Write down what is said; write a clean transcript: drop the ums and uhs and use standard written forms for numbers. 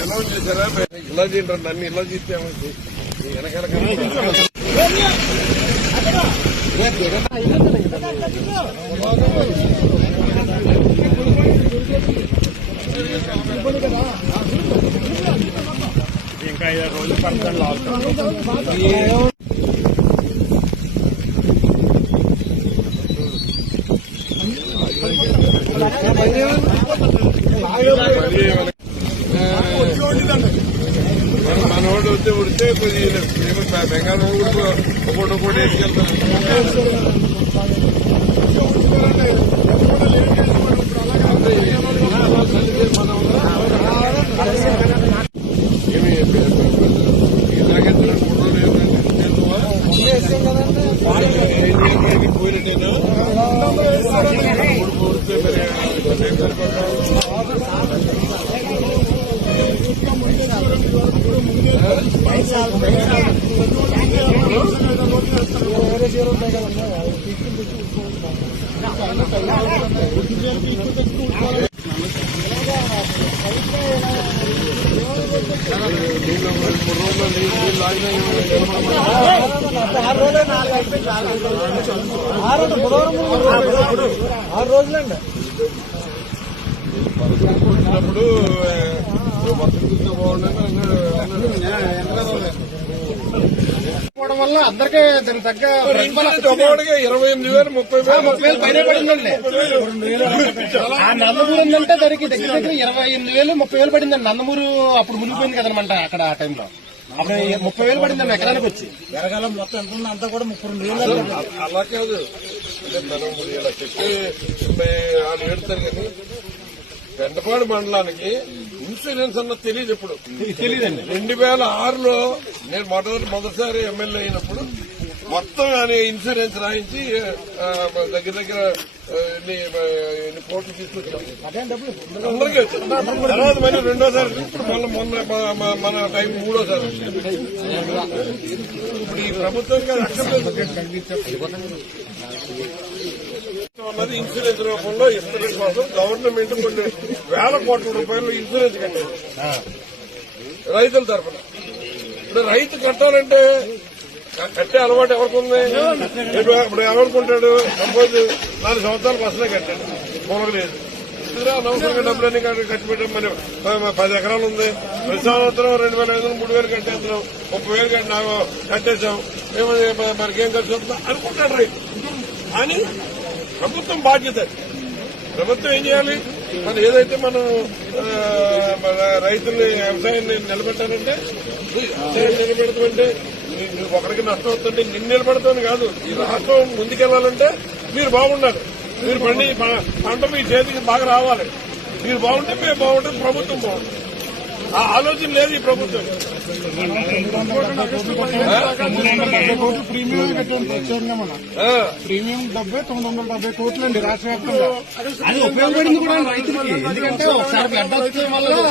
Announce చేశారా? ఇలా చేయండి, అన్ని ఇలా చేస్తే వెనకాల ఇంకా 5 రోజులు పడుతుంది లాస్ట్. మన వాడు వచ్చి ఉడితే బెంగాల్ ఒకటి వేసుకెళ్తాను. ఏమి తాగెత్తున్న 3 రోజులు పోయినట్టేనా ఉడితే రోజులండి వచ్చినప్పుడు వల్ల అందరికీ దానికి తగ్గ 28,000 30,000 పైన పడిందండి. ఆ నందమూరు ఉందంటే దానికి దగ్గర దగ్గర 28,000 30,000 పడిందండి. నందమూరు అప్పుడు మునిగిపోయింది కదనమాట. అక్కడ ఆ టైంలో అప్పుడు 30,000 పడిందండి ఎకరానికి వచ్చి. ఎరగాలం మొత్తం ఎంత ఉంది అంతా కూడా 32,000. అలా కాదు అంటే మనం ఇలా చెప్పి వాళ్ళు ఏడుతారు కానీ పెంటపాడు మండలానికి ఇన్సూరెన్స్ అన్నది తెలియదు. ఎప్పుడు తెలియదండి. 2006లో నేను మొదటిసారి ఎమ్మెల్యే అయినప్పుడు మొత్తం ఇన్సూరెన్స్ రాయించి దగ్గర దగ్గర కోట్లు తీసుకొచ్చాం. అందరికీ వచ్చింది. తర్వాత మళ్ళీ రెండోసారి ఇప్పుడు మొన్న మన టైం 3వసారి. ఇప్పుడు ఈ ప్రభుత్వం అన్నది ఇన్సూరెన్స్ రూపంలో ఇన్సూరెన్స్ కోసం గవర్నమెంట్ కొన్ని వేల కోట్ల రూపాయలు ఇన్సూరెన్స్ కట్టేది రైతుల తరఫున. ఇప్పుడు రైతు కట్టాలంటే కట్టే అలవాటు ఎవరికి ఉంది? ఇప్పుడు ఎవరుకుంటాడు? సపోజ్ 4 సంవత్సరాలకు అసలే కట్టాడు, పొలగలేదు, అనవసరంగా డబ్బులన్నీ ఖర్చు పెట్టాం. మరి 10 ఎకరాలు ఉంది, ప్రతి సంవత్సరం 2,500 3,000 కట్టేస్తున్నాం, 30,000 కట్టేసాం, మనకేం ఖర్చు అవుతుందో అనుకుంటాడు రైతు. అని ప్రభుత్వం బాధ్యత. ప్రభుత్వం ఏం చేయాలి? మనం ఏదైతే మనం రైతుల్ని వ్యవసాయాన్ని నిలబెట్టాలంటే, వ్యవసాయం నిలబెడతామంటే నువ్వు ఒకరికి నష్టం అవుతుంటే నిన్ను నిలబెడతాను కాదు. ఈ రాష్ట్రం ముందుకెళ్లాలంటే మీరు బాగుండాలి. మీరు పంట మీ చేతికి బాగా రావాలి. మీరు బాగుంటే మేము బాగుంటే ప్రభుత్వం బాగుంటుంది. ఆ ఆలోచన లేదు ఈ ప్రభుత్వం. ప్రీమియం డబ్బే 970 కోట్లు అండి రాష్ట్ర వ్యాప్తంగా. అది ఉపయోగపడింది కూడా రైతులకి. ఎందుకంటే ఒకసారి బ్లడ్ వల్ల